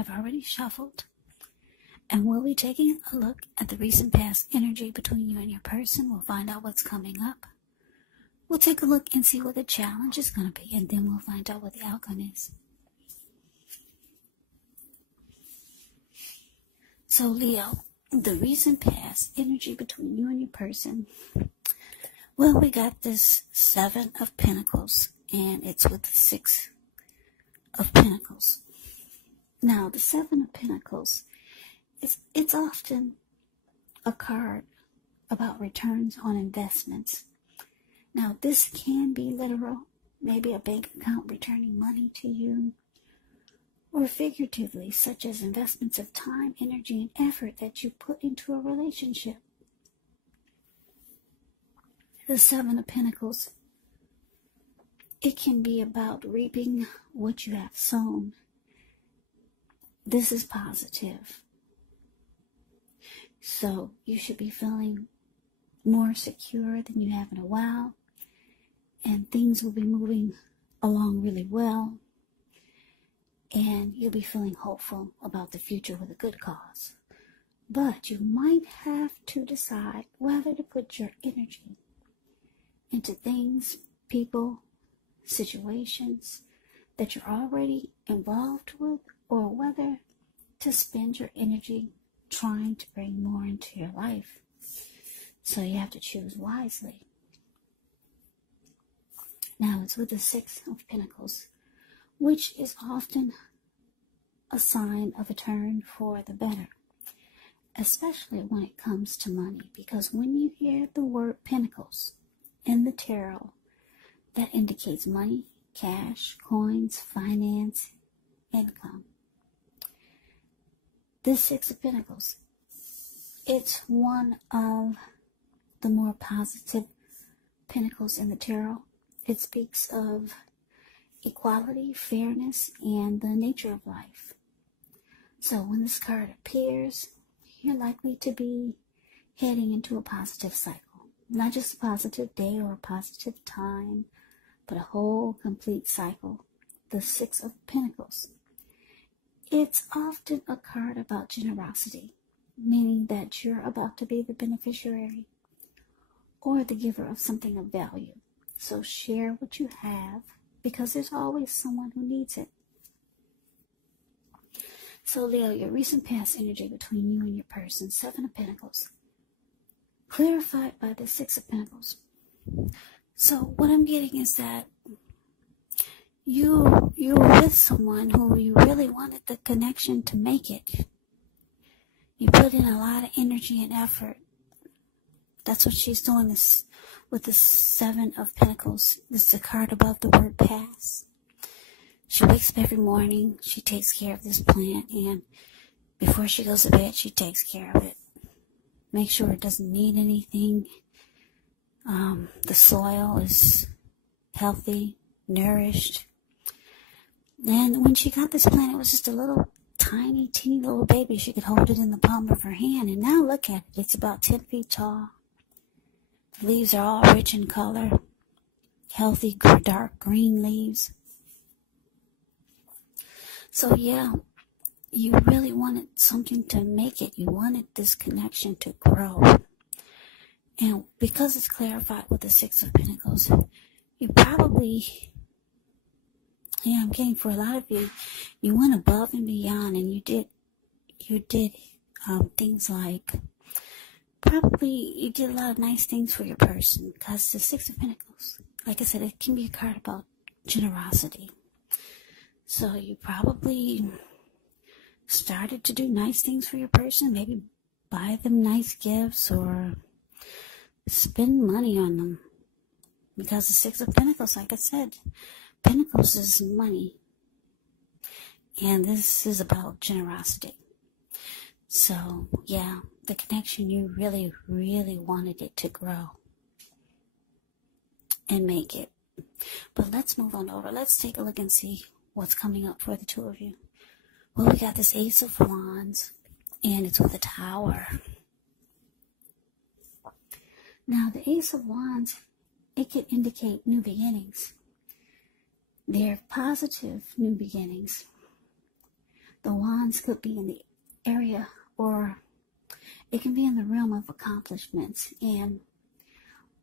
I've already shuffled, and we'll be taking a look at the recent past energy between you and your person. We'll find out what's coming up. We'll take a look and see what the challenge is going to be, and then we'll find out what the outcome is. So, Leo, the recent past energy between you and your person. Well, we got this 7 of Pentacles, and it's with the 6 of Pentacles. Now, the 7 of Pentacles, it's often a card about returns on investments. Now, this can be literal, maybe a bank account returning money to you, or figuratively, such as investments of time, energy, and effort that you put into a relationship. The 7 of Pentacles, it can be about reaping what you have sown. This is positive. So you should be feeling more secure than you have in a while, and things will be moving along really well, and you'll be feeling hopeful about the future with a good cause. But you might have to decide whether to put your energy into things, people, situations that you're already involved with, or whether to spend your energy trying to bring more into your life. So you have to choose wisely. Now it's with the 6 of Pentacles, which is often a sign of a turn for the better, especially when it comes to money, because when you hear the word Pentacles in the tarot, that indicates money, cash, coins, finance, income. This 6 of Pentacles, it's one of the more positive pentacles in the tarot. It speaks of equality, fairness, and the nature of life. So when this card appears, you're likely to be heading into a positive cycle. Not just a positive day or a positive time, but a whole complete cycle. The 6 of Pentacles. It's often a card about generosity, meaning that you're about to be the beneficiary or the giver of something of value. So share what you have, because there's always someone who needs it. So Leo, your recent past energy between you and your person, 7 of Pentacles, clarified by the 6 of Pentacles. So what I'm getting is that you were with someone who you really wanted the connection to make it. You put in a lot of energy and effort. That's what she's doing this with the 7 of Pentacles. This is a card above the word pass. She wakes up every morning. She takes care of this plant, and before she goes to bed, she takes care of it. Make sure it doesn't need anything. The soil is healthy, nourished. And when she got this plant, it was just a little tiny, teeny little baby. She could hold it in the palm of her hand. And now look at it. It's about 10 feet tall. The leaves are all rich in color. Healthy, dark green leaves. So yeah, you really wanted something to make it. You wanted this connection to grow. And because it's clarified with the 6 of Pentacles, you probably, I'm getting for a lot of you, you went above and beyond, and you did things like, probably you did a lot of nice things for your person, because the 6 of Pentacles, like I said, it can be a card about generosity. So you probably started to do nice things for your person, maybe buy them nice gifts or spend money on them. Because the 6 of Pentacles, like I said, Pentacles is money. And this is about generosity. So, yeah, the connection, you really, really wanted it to grow and make it. But let's move on over. Let's take a look and see what's coming up for the two of you. Well, we got this Ace of Wands, and it's with a Tower. Now, the Ace of Wands, it can indicate new beginnings. They're positive new beginnings. The Wands Wands could be in the area, or it can be in the realm of accomplishments, and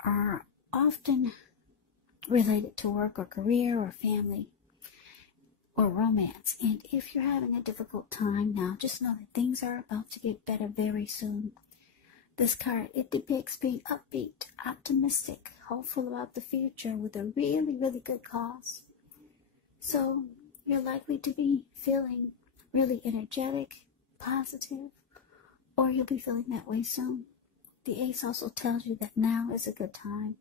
are often related to work or career or family or romance. And if you're having a difficult time now, just know that things are about to get better very soon. This card, it depicts being upbeat, optimistic, hopeful about the future with a really, really good cause. So you're likely to be feeling really energetic, positive, or you'll be feeling that way soon. The ace also tells you that now is a good time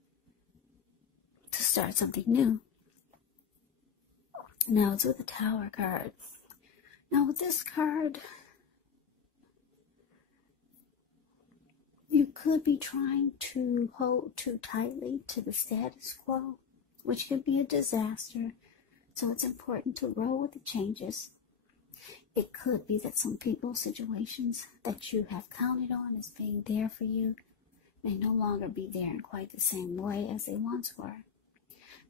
to start something new. Now it's with the Tower card. Now with this card, you could be trying to hold too tightly to the status quo, which could be a disaster. So it's important to roll with the changes. It could be that some people's situations that you have counted on as being there for you may no longer be there in quite the same way as they once were.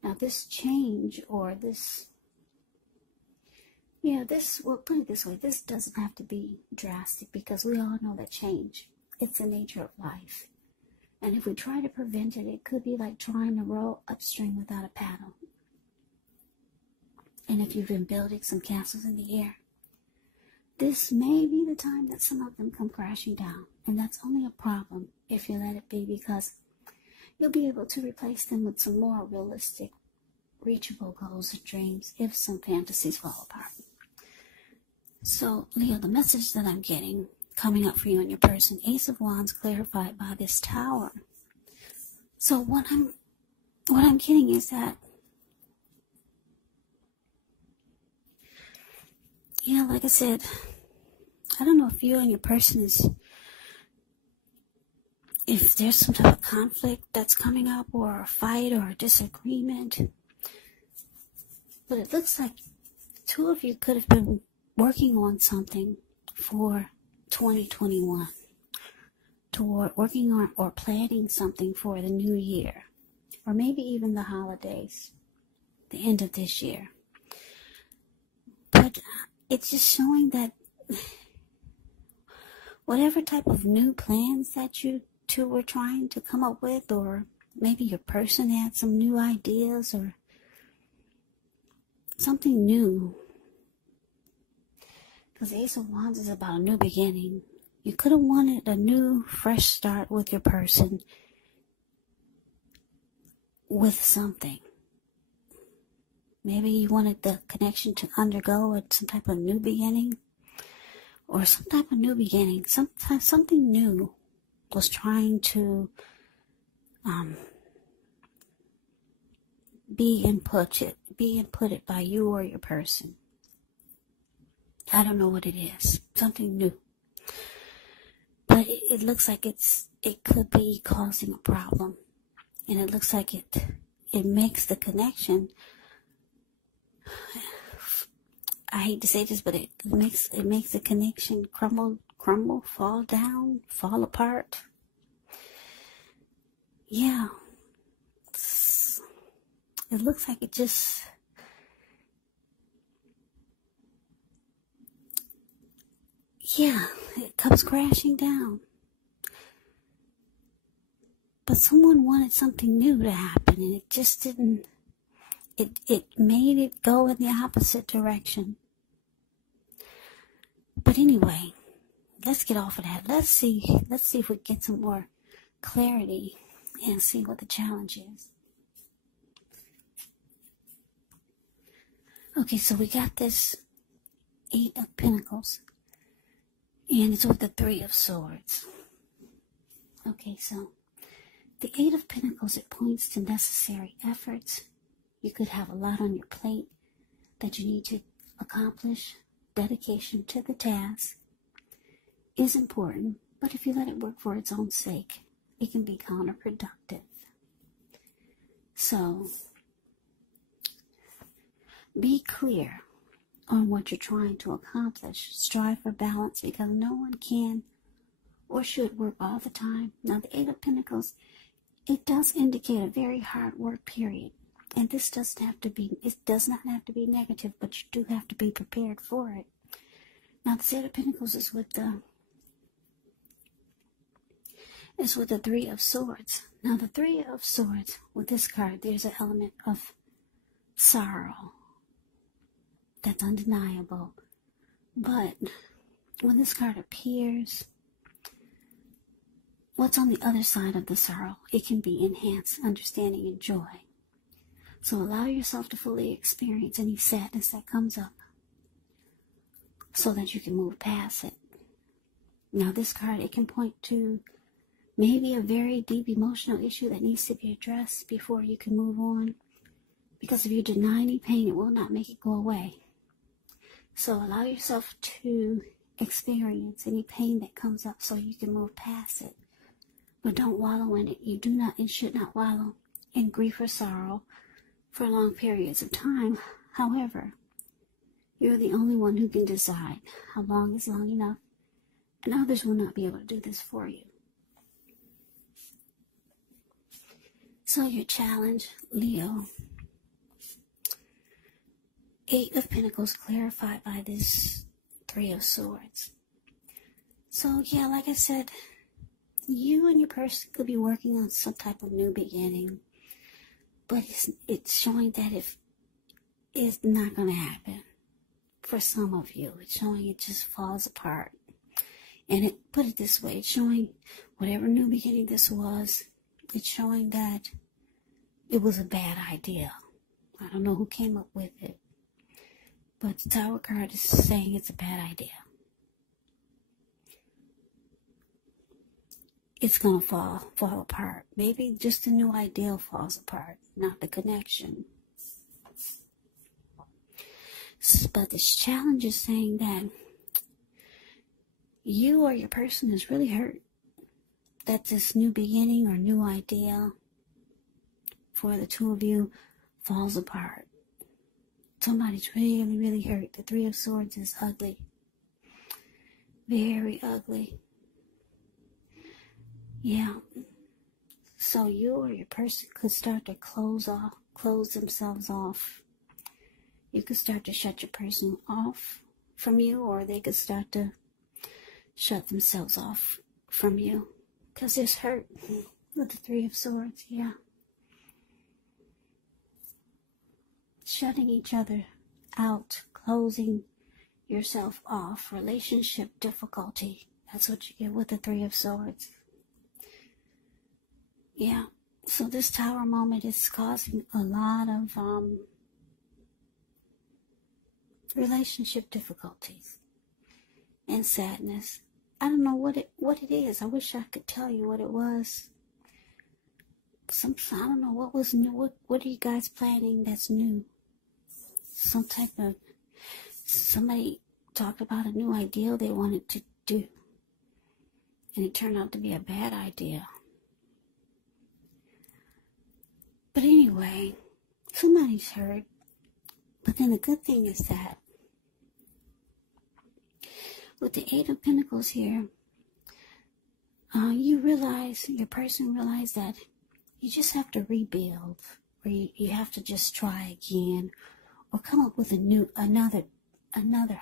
Now this change, or this, we'll put it this way, this doesn't have to be drastic, because we all know that change, it's the nature of life. And if we try to prevent it, it could be like trying to row upstream without a paddle. And if you've been building some castles in the air, this may be the time that some of them come crashing down. And that's only a problem if you let it be, because you'll be able to replace them with some more realistic, reachable goals and dreams if some fantasies fall apart. So, Leo, the message that I'm getting coming up for you and your person, Ace of Wands clarified by this Tower. So what I'm getting is that, like I said, I don't know if you and your person if there's some type of conflict that's coming up, or a fight or a disagreement. But it looks like two of you could have been working on something for 2021. Working on or planning something for the new year. Or maybe even the holidays. The end of this year. But it's just showing that whatever type of new plans that you two were trying to come up with, or maybe your person had some new ideas or something new. Because the Ace of Wands is about a new beginning. You could have wanted a new, fresh start with your person with something. Maybe you wanted the connection to undergo some type of new beginning, or some type of new beginning. Something new was trying to be inputted by you or your person. I don't know what it is. Something new. But it looks like it could be causing a problem. And it looks like it makes the connection, I hate to say this, but it makes the connection crumble, fall down, fall apart. Yeah. It looks like it just, it comes crashing down. But someone wanted something new to happen, and it just didn't. It made it go in the opposite direction. But anyway, let's get off of that. Let's see if we get some more clarity and see what the challenge is. Okay, so we got this 8 of Pentacles, and it's with the 3 of Swords. Okay, so the 8 of Pentacles, it points to necessary efforts. You could have a lot on your plate that you need to accomplish. Dedication to the task is important, but if you let it work for its own sake, it can be counterproductive. So, be clear on what you're trying to accomplish. Strive for balance, because no one can or should work all the time. Now, the 8 of Pentacles, it does indicate a very hard work period. And this does not have to be negative, but you do have to be prepared for it. Now the Eight of Pentacles is with the Three of Swords. Now the Three of Swords, with this card, there's an element of sorrow that's undeniable. But when this card appears, what's on the other side of the sorrow? It can be enhanced understanding and joy. So allow yourself to fully experience any sadness that comes up so that you can move past it. Now this card, it can point to maybe a very deep emotional issue that needs to be addressed before you can move on. Because if you deny any pain, it will not make it go away. So allow yourself to experience any pain that comes up so you can move past it. But don't wallow in it. You do not and should not wallow in grief or sorrow for long periods of time. However, you're the only one who can decide how long is long enough, and others will not be able to do this for you. So your challenge, Leo. Eight of Pentacles clarified by this Three of Swords. So yeah, like I said, you and your person could be working on some type of new beginning, but it's showing that if it's not going to happen for some of you, it's showing it just falls apart. And put it this way, it's showing whatever new beginning this was, it's showing that it was a bad idea. I don't know who came up with it, but the Tower card is saying it's a bad idea. It's going to fall apart. Maybe just the new ideal falls apart, not the connection. But this challenge is saying that you or your person is really hurt that this new beginning or new idea for the two of you falls apart. Somebody's really, really hurt. The Three of Swords is ugly. Very ugly. Yeah. So you or your person could start to close themselves off. You could start to shut your person off from you, or they could start to shut themselves off from you. Because there's hurt with the Three of Swords, yeah. Shutting each other out, closing yourself off, relationship difficulty. That's what you get with the Three of Swords. Yeah, so this Tower moment is causing a lot of relationship difficulties and sadness. I don't know what it is. I wish I could tell you what it was. I don't know what was new. What are you guys planning that's new? Some type of, somebody talked about a new ideal they wanted to do, and it turned out to be a bad idea. But anyway, somebody's hurt. But then the good thing is that with the Eight of Pentacles here, your person realized that you just have to rebuild, or you have to just try again, or come up with another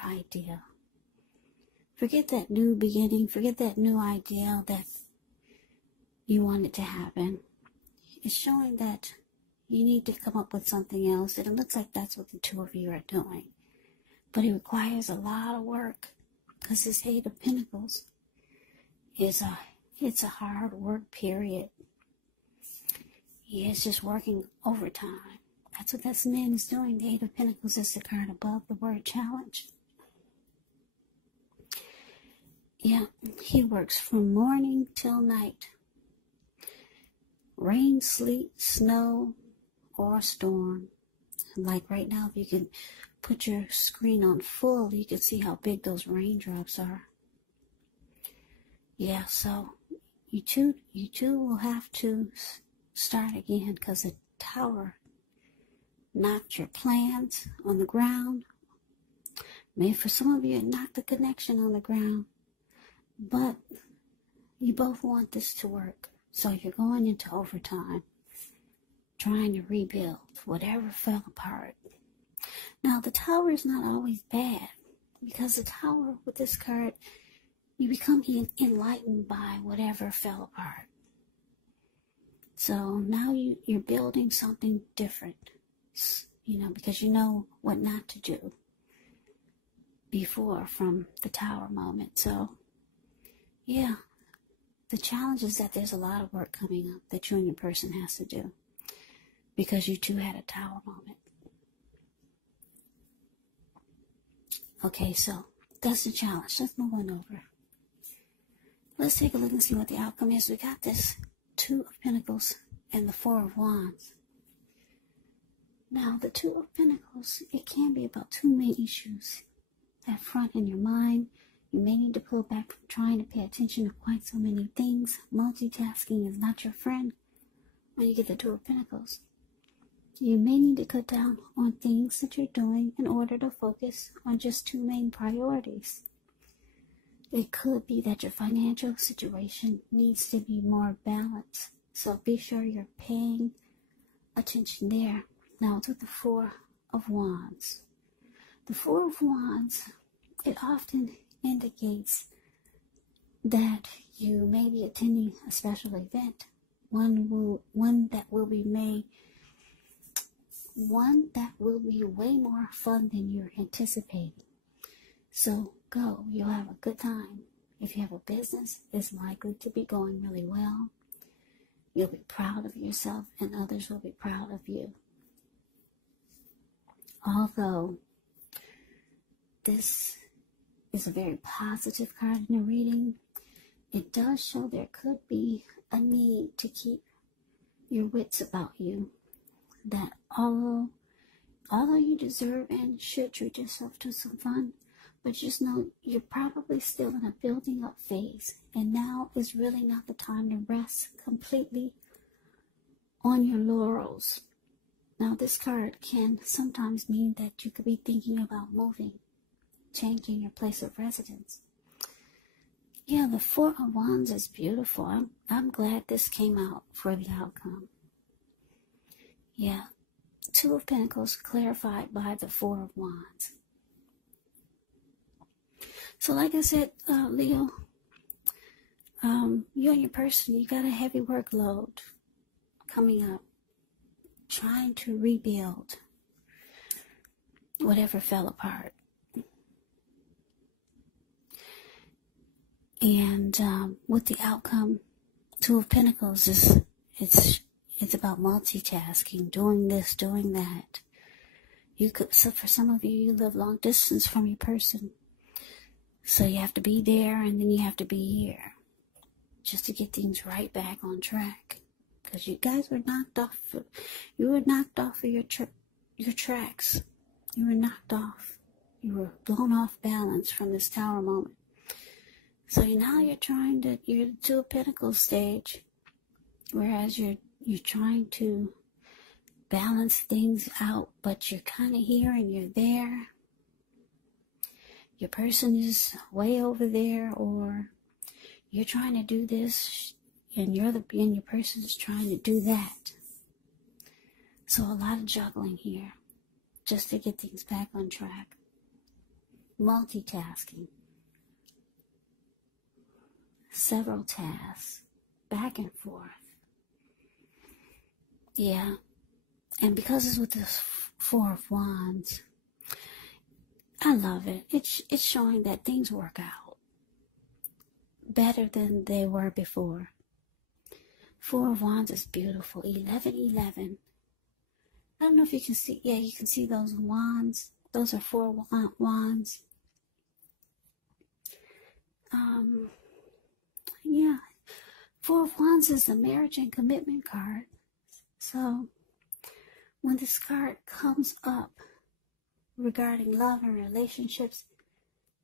idea. Forget that new beginning, forget that new idea that you wanted to happen. It's showing that you need to come up with something else, and it looks like that's what the two of you are doing. But it requires a lot of work, because this Eight of Pentacles it's a hard work period. Yeah, it's just working overtime. That's what this man is doing. The Eight of Pentacles is the card above the word challenge. Yeah, he works from morning till night. Rain, sleet, snow, or storm. Like right now, if you can put your screen on full, you can see how big those raindrops are. Yeah, so you two will have to start again, because the Tower knocked your plans on the ground. Maybe for some of you, it knocked the connection on the ground. But you both want this to work. So you're going into overtime, trying to rebuild whatever fell apart. Now, the Tower is not always bad. because the Tower with this card, you become enlightened by whatever fell apart. So now you're building something different, you know, because you know what not to do before from the Tower moment. So, yeah, the challenge is that there's a lot of work coming up that you and your person has to do because you two had a Tower moment. Okay, so that's the challenge. Let's move on over. Let's take a look and see what the outcome is. We got this Two of Pentacles and the Four of Wands. Now, the Two of Pentacles, it can be about two main issues that front in your mind. You may need to pull back from trying to pay attention to quite so many things. Multitasking is not your friend when you get the Two of Pentacles. You may need to cut down on things that you're doing in order to focus on just two main priorities. It could be that your financial situation needs to be more balanced. So be sure you're paying attention there. Now it's with the Four of Wands. The Four of Wands, it often indicates that you may be attending a special event. One that will be way more fun than you're anticipating. So go, you'll have a good time. If you have a business, it's likely to be going really well. You'll be proud of yourself and others will be proud of you. Although this is a very positive card in the reading, it does show there could be a need to keep your wits about you. That although you deserve and should treat yourself to some fun, but just know you're probably still in a building up phase, and now is really not the time to rest completely on your laurels. Now this card can sometimes mean that you could be thinking about moving, changing your place of residence. Yeah, the Four of Wands is beautiful. I'm glad this came out for the outcome. Yeah, Two of Pentacles clarified by the Four of Wands. So like I said, Leo, you and your person, you got a heavy workload coming up, trying to rebuild whatever fell apart. And with the outcome, Two of Pentacles is it's about multitasking, doing this, doing that. So for some of you, you live long distance from your person. So you have to be there and then you have to be here just to get things right back on track. Because you guys were knocked off. You were knocked off of your tracks. You were knocked off. You were blown off balance from this Tower moment. So now you're the Two of Pentacles stage. Whereas you're trying to balance things out, but you're kind of here and you're there. Your person is way over there, or you're trying to do this and your person is trying to do that. So a lot of juggling here just to get things back on track. Multitasking. Several tasks. Back and forth. Yeah. And because it's with this Four of Wands, I love it. It's showing that things work out better than they were before. Four of Wands is beautiful. 1111. I don't know if you can see. Yeah, you can see those wands. Those are four wands. Yeah. Four of Wands is a marriage and commitment card. So when this card comes up regarding love and relationships,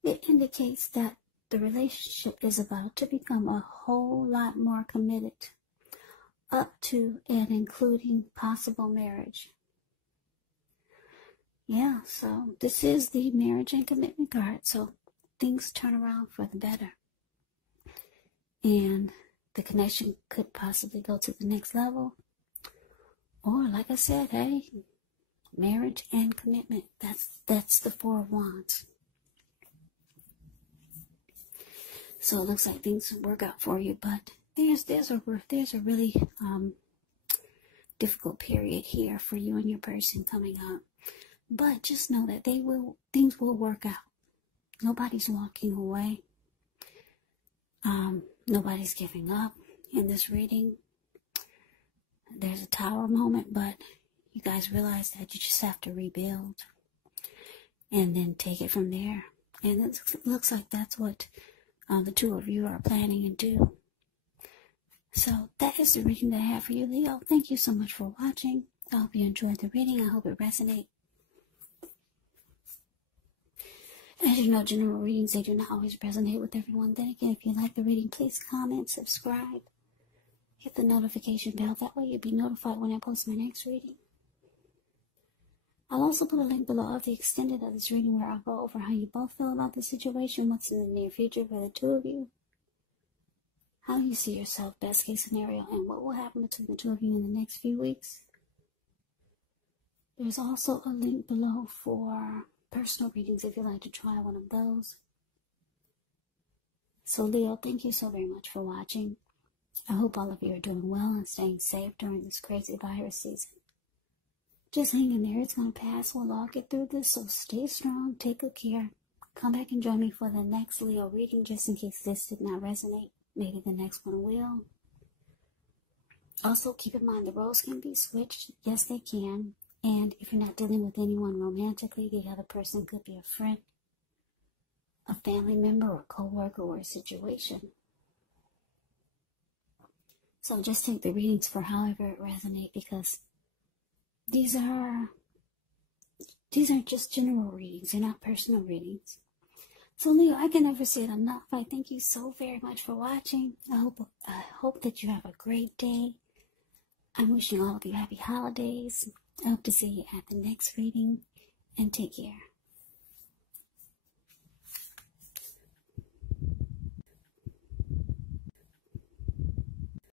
it indicates that the relationship is about to become a whole lot more committed, up to and including possible marriage. Yeah, so this is the marriage and commitment card, so things turn around for the better. And the connection could possibly go to the next level. Or, like I said, hey, marriage and commitment. That's the Four of Wands. So it looks like things will work out for you, but there's a really difficult period here for you and your person coming up. But just know that things will work out. Nobody's walking away. Nobody's giving up in this reading. There's a tower moment, but you guys realize that you just have to rebuild and then take it from there. And it looks like that's what the two of you are planning to do. So that is the reading that I have for you, Leo. Thank you so much for watching. I hope you enjoyed the reading. I hope it resonates. As you know, general readings, they do not always resonate with everyone. Then again, if you like the reading, please comment, subscribe, hit the notification bell. That way you'll be notified when I post my next reading. I'll also put a link below of the extended of this reading where I'll go over how you both feel about the situation, what's in the near future for the two of you, how you see yourself, best case scenario, and what will happen between the two of you in the next few weeks. There's also a link below for personal readings if you'd like to try one of those. So Leo, thank you so very much for watching. I hope all of you are doing well and staying safe during this crazy virus season. Just hang in there. It's going to pass. We'll all get through this. So stay strong. Take good care. Come back and join me for the next Leo reading just in case this did not resonate. Maybe the next one will. Also, keep in mind the roles can be switched. Yes, they can. And if you're not dealing with anyone romantically, the other person could be a friend, a family member, or a co-worker, or a situation. So just take the readings for however it resonates, because these are just general readings. They're not personal readings. So Leo, I can never say it enough. I thank you so very much for watching. I hope that you have a great day. I'm wishing all of you happy holidays. I hope to see you at the next reading, and take care.